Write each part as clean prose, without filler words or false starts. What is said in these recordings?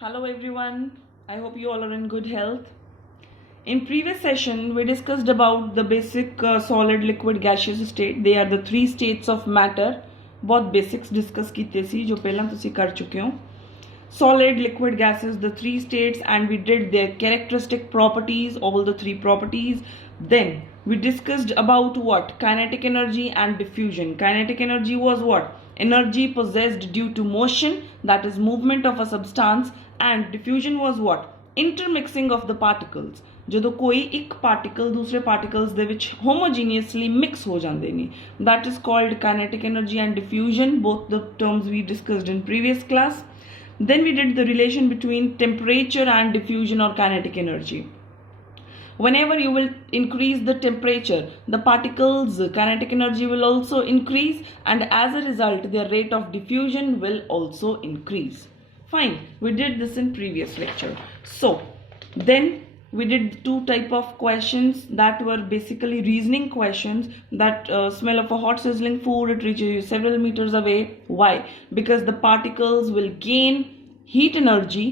Hello everyone, I hope you all are in good health. In previous session we discussed about the basic solid liquid gaseous state. They are the three states of matter. बहुत basics discuss ਕੀਤੇ ਸੀ ਜੋ ਪਹਿਲਾਂ ਤੁਸੀਂ ਕਰ ਚੁੱਕੇ ਹੋ. Solid, liquid, gases, the three states, and we did their characteristic properties, all the three properties. Then we discussed about what? Kinetic energy and diffusion. Kinetic energy was what? Energy possessed due to motion, that is movement of a substance, and diffusion was what? Intermixing of the particles. ਜਦੋਂ ਕੋਈ ਇੱਕ particle ਦੂਸਰੇ particles ਦੇ ਵਿੱਚ ਹੋਮੋਜੀਨੀਅਸਲੀ mix ਹੋ ਜਾਂਦੇ ਨੇ, that is called kinetic energy and diffusion. Both the terms we discussed in previous class. Then we did the relation between temperature and diffusion or kinetic energy. Whenever you will increase the temperature, the particles' kinetic energy will also increase, and as a result their rate of diffusion will also increase. Fine, we did this in previous lecture. So then we did two type of questions that were basically reasoning questions. That smell of a hot sizzling food, it reaches you several meters away. Why? Because the particles will gain heat energy,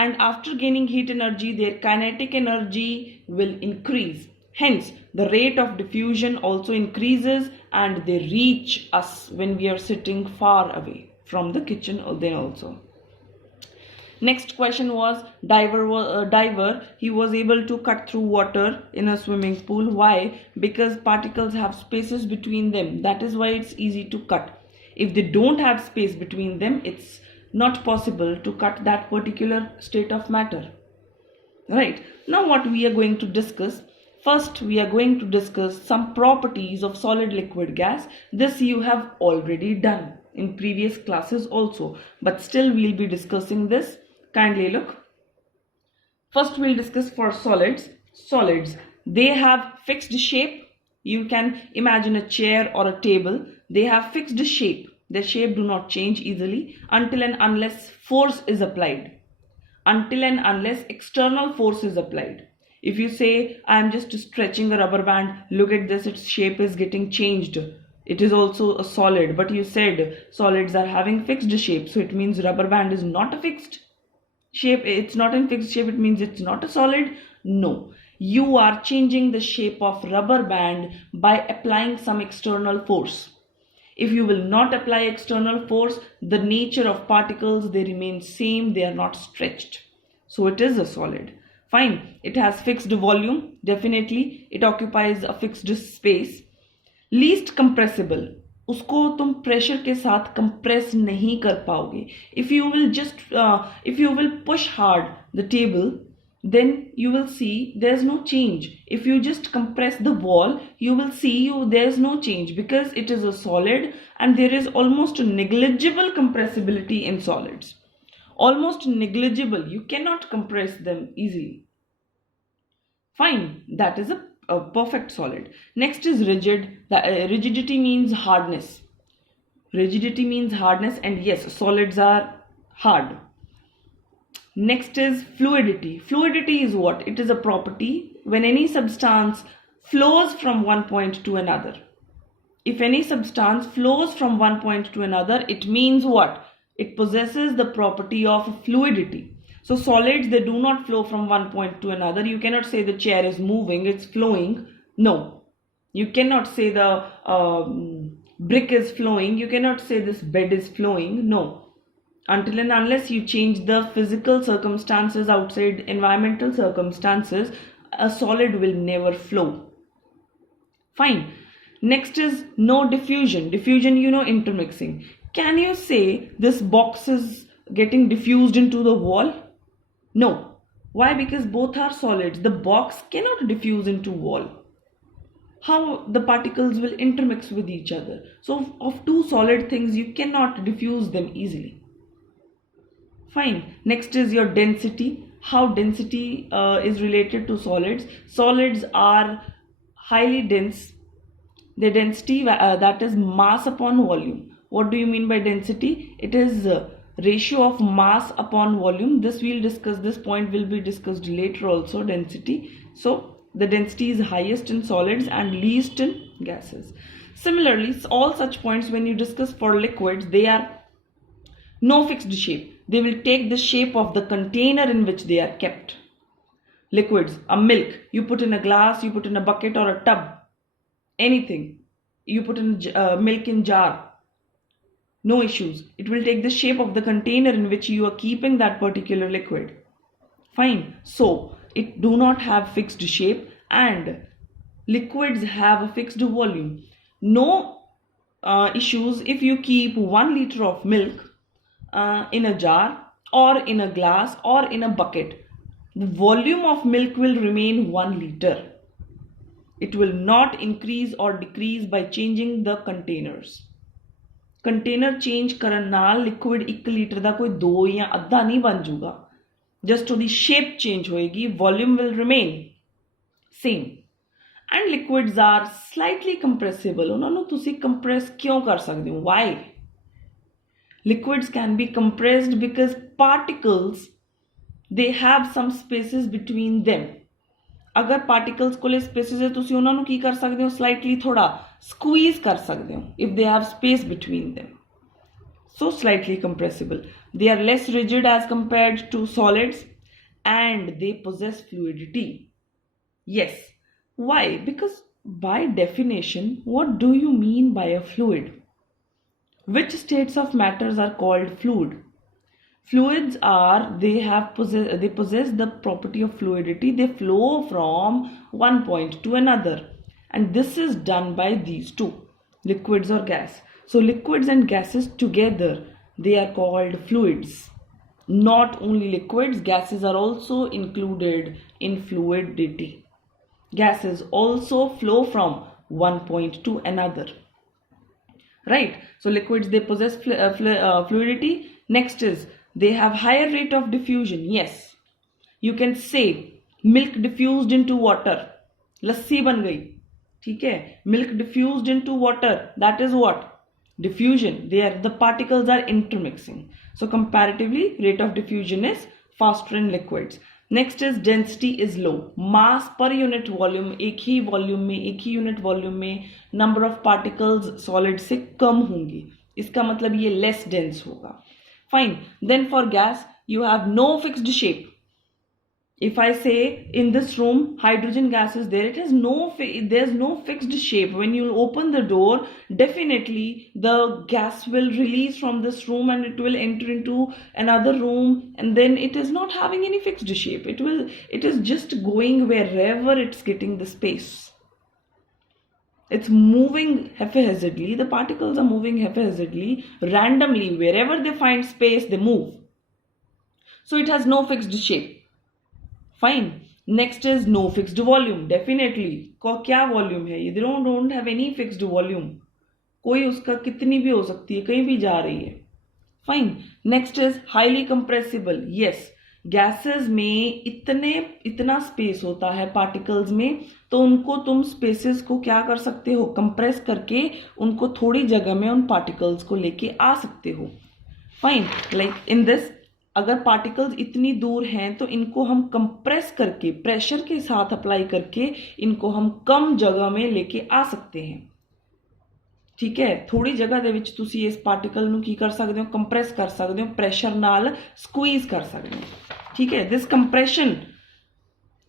and after gaining heat energy their kinetic energy will increase. Hence the rate of diffusion also increases, and they reach us when we are sitting far away from the kitchen then also. Next question was diver. He was able to cut through water in a swimming pool. Why? Because particles have spaces between them. That is why it's easy to cut. If they don't have space between them, it's not possible to cut that particular state of matter. Right. Now what we are going to discuss? First, we are going to discuss some properties of solid liquid gas. This you have already done in previous classes also, but still we'll be discussing this. Kindly look. First we'll discuss for solids. Solids, they have fixed shape. You can imagine a chair or a table. They have fixed shape. Their shape do not change easily until and unless force is applied. Until and unless external force is applied. If you say, I am just stretching a rubber band, look at this, its shape is getting changed. It is also a solid, but you said solids are having fixed shape, so it means rubber band is not a fixed shape. It's not in fixed shape, it means it's not a solid. No, you are changing the shape of rubber band by applying some external force. If you will not apply external force, the nature of particles, they remain same, they are not stretched. So it is a solid. Fine, it has fixed volume, definitely it occupies a fixed space. Least compressible, उसको तुम pressure के साथ compress नहीं कर पाओगे. If you will push hard the table, then you will see there's no change. If you just compress the wall, you will see there's no change, because it is a solid and there is almost negligible compressibility in solids. Almost negligible. You cannot compress them easily. Fine, that is a perfect solid. Next is rigid. Rigidity means hardness. Rigidity means hardness, and yes, solids are hard. Next is fluidity. Fluidity is what? It is a property when any substance flows from one point to another. If any substance flows from one point to another, it means what? It possesses the property of fluidity. So solids, they do not flow from one point to another. You cannot say the chair is moving, it's flowing. No. You cannot say the brick is flowing. You cannot say this bed is flowing. No. Until and unless you change the physical circumstances outside, environmental circumstances, a solid will never flow. Fine. Next is no diffusion. Diffusion, intermixing. Can you say this box is getting diffused into the wall? No. Why? Because both are solids. The box cannot diffuse into wall. How the particles will intermix with each other? So of two solid things, you cannot diffuse them easily. Fine. Next is your density. How density is related to solids. Solids are highly dense. The density, that is mass upon volume. What do you mean by density? It is ratio of mass upon volume. This we'll discuss. This point will be discussed later also, density. So the density is highest in solids and least in gases. Similarly, all such points when you discuss for liquids, they are no fixed shape. they will take the shape of the container in which they are kept. Liquids, a milk, you put in a glass, you put in a bucket or a tub, anything, you put in milk in jar, no issues. It will take the shape of the container in which you are keeping that particular liquid. Fine. So it do not have fixed shape, and liquids have a fixed volume. No issues if you keep 1 liter of milk in a jar or in a glass or in a bucket. The volume of milk will remain 1 liter. It will not increase or decrease by changing the containers. Container change करन नाल liquid 1 litre ਦਾ ਕੋਈ 2 ਜਾਂ ਅੱਧਾ ਨਹੀਂ ਬਣ ਜਾਊਗਾ, just ਉਹਦੀ shape change ਹੋਏਗੀ, volume will remain same. And liquids are slightly compressible. ਉਹਨਾਂ ਨੂੰ ਤੁਸੀਂ ਕੰਪਰੈਸ ਕਿਉਂ ਕਰ ਸਕਦੇ ਹੋ? Why? Liquids can be compressed because particles, they have some spaces between them. अगर particles कोले spaces है, तुसी उन्हां नू की कर सकते हो? Slightly थोड़ा squeeze कर सकते हो if they have space between them. So slightly compressible. They are less rigid as compared to solids and they possess fluidity. Yes. Why? Because by definition, what do you mean by a fluid? Which states of matters are called fluid? Fluids are, they possess the property of fluidity. They flow from one point to another. And this is done by these two, liquids or gas. So liquids and gases together, they are called fluids. Not only liquids, gases are also included in fluidity. Gases also flow from one point to another. Right? So liquids, they possess fluidity. Next is, they have higher rate of diffusion. Yes. You can say milk diffused into water. Lassi ban gayi. ठीक है? Milk diffused into water. That is what? Diffusion. The particles are intermixing. So comparatively, rate of diffusion is faster in liquids. Next is density is low. Mass per unit volume, एक ही volume में, एक ही unit volume में number of particles solid से कम होंगी. इसका मतलब ये less dense होगा. Fine. Then for gas, you have no fixed shape. If I say in this room hydrogen gas is there, there's no fixed shape. When you open the door, definitely the gas will release from this room and it will enter into another room, and then it is not having any fixed shape. It is just going wherever it's getting the space. It's moving haphazardly. The particles are moving haphazardly, randomly. Wherever they find space, they move. So it has no fixed shape. Fine. Next is no fixed volume. Definitely. क्या volume है? They don't have any fixed volume. कोई उसका कितनी भी हो सकती है, कहीं भी जा रही है. Fine. Next is highly compressible. Yes. Gases में इतना space होता है particles में, तो उनको तुम spaces को क्या कर सकते हो? Compress करके उनको थोड़ी जगह में उन particles को लेके आ सकते हो. Fine. Like in this, अगर पार्टिकल्स इतनी दूर हैं तो इनको हम कंप्रेस करके प्रेशर के साथ अप्लाई करके इनको हम कम जगह में लेके आ सकते हैं. ठीक है? थोड़ी जगह ਦੇ ਵਿੱਚ ਤੁਸੀਂ ਇਸ ਪਾਰਟੀਕਲ ਨੂੰ ਕੀ ਕਰ ਸਕਦੇ ਹੋ? ਕੰਪਰੈਸ ਕਰ ਸਕਦੇ ਹੋ, ਪ੍ਰੈਸ਼ਰ ਨਾਲ ਸਕੁਈਜ਼ ਕਰ ਸਕਦੇ ਹੋ. ਠੀਕ ਹੈ? this compression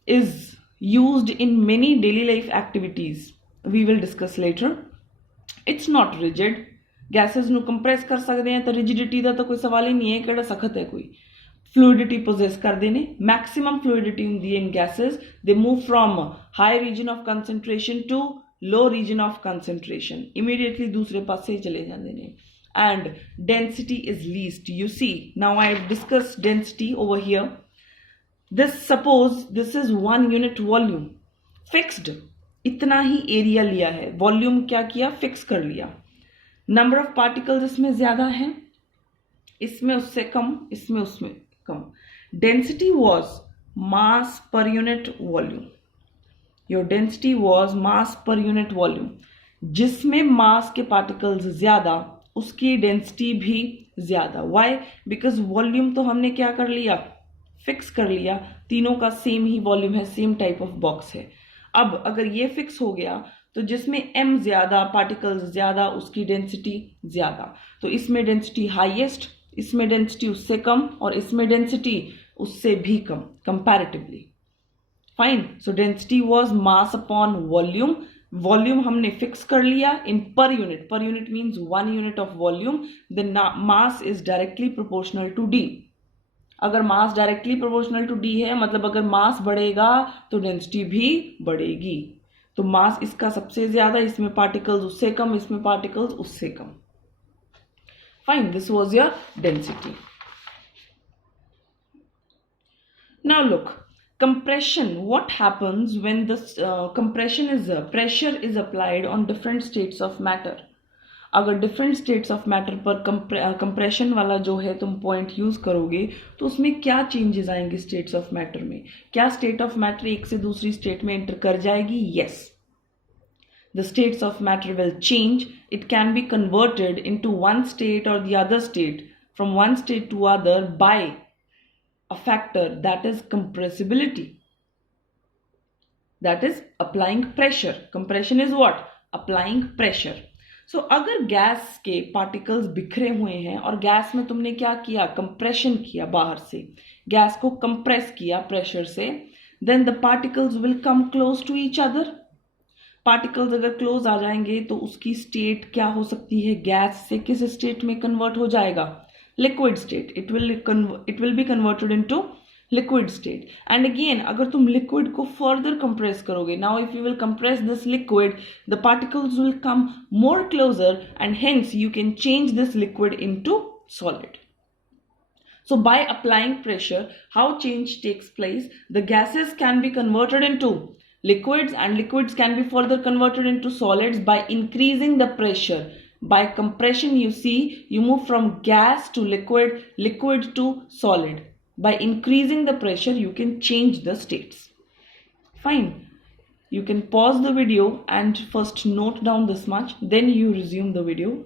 is used in many daily life activities. We will discuss later. It's not rigid. Gases ਨੂੰ ਕੰਪਰੈਸ ਕਰ ਸਕਦੇ ਆ ਤਾਂ ਰਿਜਿਡਿਟੀ ਦਾ ਤਾਂ ਕੋਈ ਸਵਾਲ ਹੀ ਨਹੀਂ ਹੈ, ਕਿਹੜਾ ਸਖਤ ਹੈ ਕੋਈ. ਫਲੂਇਡਿਟੀ ਪੋਜ਼ੈਸ ਕਰਦੇ ਨੇ. ਮੈਕਸਿਮਮ ਫਲੂਇਡਿਟੀ ਹੁੰਦੀ ਹੈ in gases. They move from high region of concentration to low region of concentration. Immediately ਦੂਸਰੇ ਪਾਸੇ ਚਲੇ ਜਾਂਦੇ ਨੇ. And density is least. You see now I discuss density over here. Suppose this is 1 unit volume fixed. इतना ही area लिया है, volume क्या किया? फिक्स कर लिया. नंबर ऑफ पार्टिकल्स इसमें ज्यादा है, इसमें उससे कम, इसमें उसमें कम. Density was mass per unit volume. Your density was mass per unit volume. जिसमें मास के पार्टिकल्स ज्यादा उसकी डेंसिटी भी ज्यादा. व्हाई? बिकॉज वॉल्यूम तो हमने क्या कर लिया? फिक्स कर लिया. तीनों का सेम ही वॉल्यूम है, सेम टाइप ऑफ बॉक्स है. अब अगर ये फिक्स हो गया तो जिसमें m ज्यादा, पार्टिकल्स ज्यादा, उसकी डेंसिटी ज्यादा. तो इसमें डेंसिटी हाईएस्ट इसमें डेंसिटी उससे कम और इसमें डेंसिटी उससे भी कम comparatively. Fine. So density was mass upon volume. Volume हमने फिक्स कर लिया in per unit. Per unit means 1 unit of volume. Then mass is directly proportional to D. अगर mass directly proportional to D है मतलब अगर मास बढ़ेगा तो density भी बढ़ेगी. तो मास इसका सबसे ज्यादा, इसमें पार्टिकल्स उससे कम, इसमें पार्टिकल्स उससे कम. Fine. This was your density. Now look, compression. What happens when this pressure is applied on different states of matter? अगर डिफरेंट स्टेट्स ऑफ मैटर पर कंप्रेशन वाला जो है तुम पॉइंट यूज करोगे तो उसमें क्या चेंजेस आएंगे स्टेट्स ऑफ मैटर में? क्या स्टेट ऑफ मैटर एक से दूसरी स्टेट में एंटर कर जाएगी? Yes. The states of matter will change. It can be converted into one state और the other state, from one state to other by a factor, that is compressibility, that is applying pressure. Compression is what? Applying pressure. So अगर gas के particles बिखरे हुए हैं और gas में तुमने क्या किया? कंप्रेशन किया, बाहर से गैस को कंप्रेस किया प्रेशर से, then the particles will come close to each other. Particles अगर क्लोज आ जाएंगे तो उसकी स्टेट क्या हो सकती है? गैस से किस स्टेट में कन्वर्ट हो जाएगा? Liquid state. It will be converted into liquid state. And again अगर तुम लिक्विड को फर्दर कंप्रेस करोगे, now if you will compress this liquid, the particles will come more closer and hence you can change this liquid into solid. So by applying pressure, how change takes place? The gases can be converted into liquids and liquids can be further converted into solids by increasing the pressure. By compression, you see, you move from gas to liquid, liquid to solid. By increasing the pressure, you can change the states. Fine. You can pause the video and first note down this much, then you resume the video.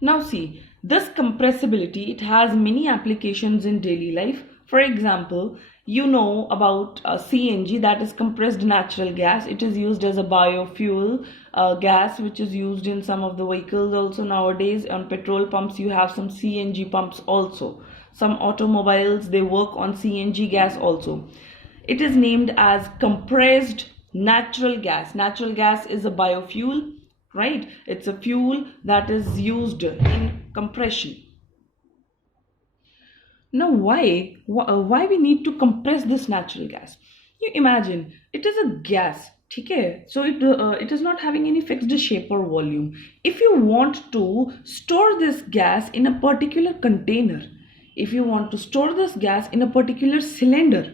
Now see, this compressibility, it has many applications in daily life. For example, you know about CNG, that is compressed natural gas. It is used as a biofuel gas which is used in some of the vehicles also nowadays. On petrol pumps you have some CNG pumps also. Some automobiles, they work on CNG gas also. It is named as compressed natural gas. Natural gas is a biofuel, right? It's a fuel that is used in compression. Now why we need to compress this natural gas? You imagine it is a gas, okay? So it is not having any fixed shape or volume. If you want to store this gas in a particular container, if you want to store this gas in a particular cylinder,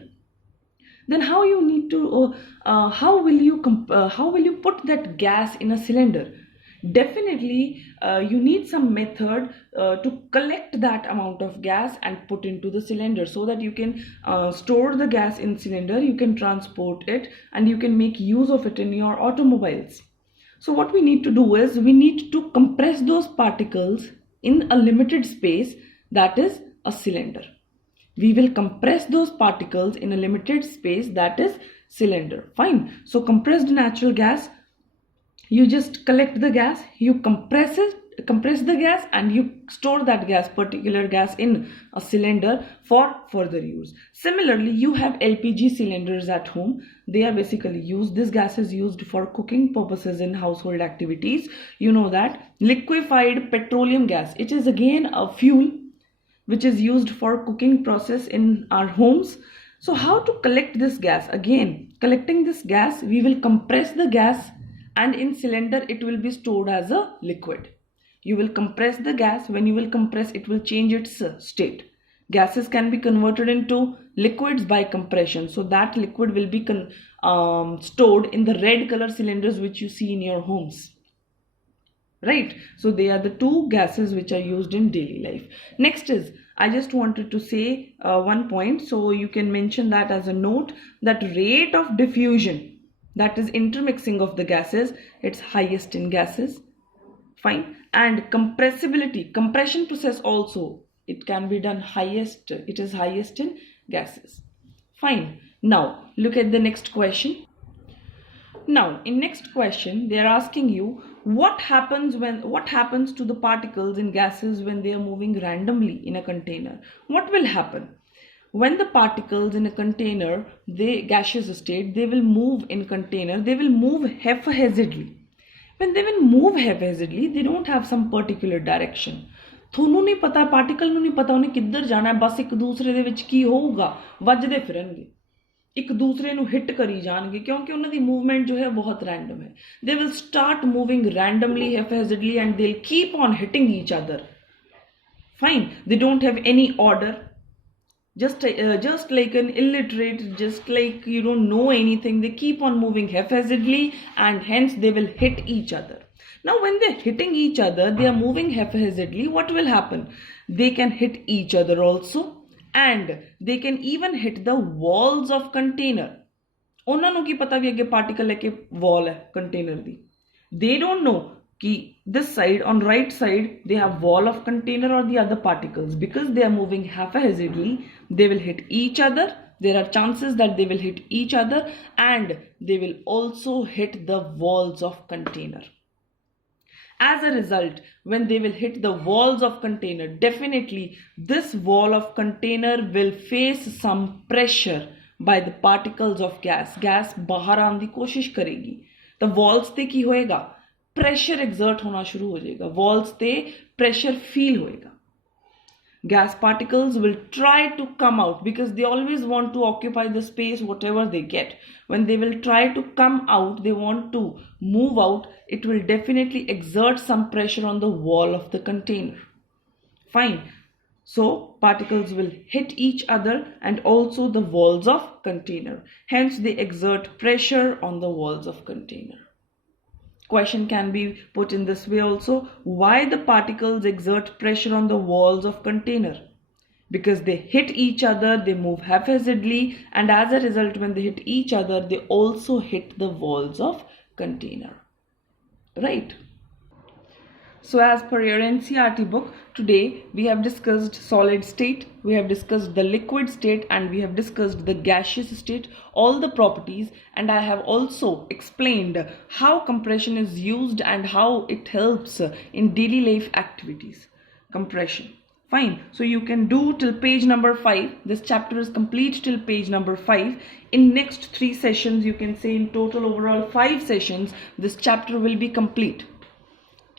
then how you need to how will you put that gas in a cylinder? Definitely you need some method to collect that amount of gas and put into the cylinder so that you can store the gas in cylinder, you can transport it and you can make use of it in your automobiles. So what we need to do is we need to compress those particles in a limited space, that is a cylinder. We will compress those particles in a limited space, that is cylinder. Fine. So compressed natural gas, you just collect the gas, you compress the gas and you store that particular gas in a cylinder for further use. Similarly, you have LPG cylinders at home. They are basically used, this gas is used for cooking purposes in household activities. You know that liquefied petroleum gas, it is again a fuel which is used for cooking process in our homes. So how to collect this gas? Again, collecting this gas, we will compress the gas and in cylinder it will be stored as a liquid. You will compress the gas. When you will compress, it will change its state. Gases can be converted into liquids by compression. So that liquid will be stored in the red color cylinders which you see in your homes. Right? So they are the two gases which are used in daily life. Next is, I just wanted to say one point. So you can mention that as a note, that rate of diffusion, that is intermixing of the gases, it's highest in gases. Fine. And compressibility, compression process also, it can be done highest, it is highest in gases. Fine. Now look at the next question. Now in next question they are asking you, what happens to the particles in gases when they are moving randomly in a container? What will happen? When the particles in a container, they gaseous state, they will move in container, they will move haphazardly. When they will move haphazardly, they don't have some particular direction. ਤੁਹਾਨੂੰ ਨਹੀਂ ਪਤਾ, particle ਨੂੰ ਨਹੀਂ ਪਤਾ ਉਹਨੇ ਕਿੱਧਰ ਜਾਣਾ, ਬਸ ਇੱਕ ਦੂਸਰੇ ਦੇ ਵਿੱਚ ਕੀ ਹੋਊਗਾ, ਵੱਜਦੇ ਫਿਰਨਗੇ, ਇੱਕ ਦੂਸਰੇ ਨੂੰ ਹਿੱਟ ਕਰੀ ਜਾਣਗੇ, ਕਿਉਂਕਿ ਉਹਨਾਂ ਦੀ ਮੂਵਮੈਂਟ ਜੋ ਹੈ ਬਹੁਤ ਰੈਂਡਮ ਹੈ. They will start moving randomly haphazardly and they will keep on hitting each other. Fine, they don't have any order. Just like an illiterate, just like you don't know anything, they keep on moving haphazardly and hence they will hit each other. Now when they're hitting each other, they are moving haphazardly, what will happen? They can hit each other also and they can even hit the walls of container. ਉਹਨਾਂ ਨੂੰ ਕੀ ਪਤਾ ਵੀ ਅੱਗੇ particle ਹੈ ਕਿ wall ਹੈ container the. They don't know कि this side, on right side, they have wall of container or the other particles. Because they are moving haphazardly, they will hit each other. There are chances that they will hit each other and they will also hit the walls of container. As a result, when they will hit the walls of container, definitely this wall of container will face some pressure by the particles of gas. Gas बाहर आने की कोशिश करेगी. The walls ते की होएगा? Pressure exert होना शुरू हो जाएगा, वॉल्स ते प्रेशर फील होएगा. Gas particles will try to come out because they always want to occupy the space whatever they get. When they will try to come out, they want to move out, it will definitely exert some pressure on the wall of the container. Fine. So particles will hit each other and also the walls of container. Hence they exert pressure on the walls of container. Question can be put in this way also. Why the particles exert pressure on the walls of container? Because they hit each other, they move haphazardly, and as a result, when they hit each other, they also hit the walls of container. Right? So as per your NCERT book, today we have discussed solid state, we have discussed the liquid state, and we have discussed the gaseous state, all the properties, and I have also explained how compression is used and how it helps in daily life activities. Compression. Fine. So you can do till page number 5. This chapter is complete till page number 5. In next 3 sessions, you can say in total overall 5 sessions, this chapter will be complete.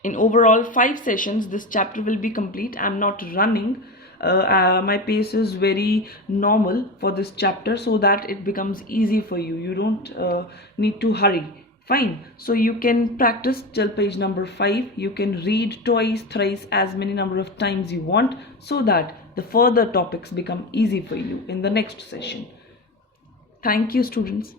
In overall 5 sessions, this chapter will be complete. I'm not running. My pace is very normal for this chapter so that it becomes easy for you. You don't need to hurry. Fine. So you can practice till page number 5. You can read twice, thrice, as many number of times you want so that the further topics become easy for you in the next session. Thank you, students.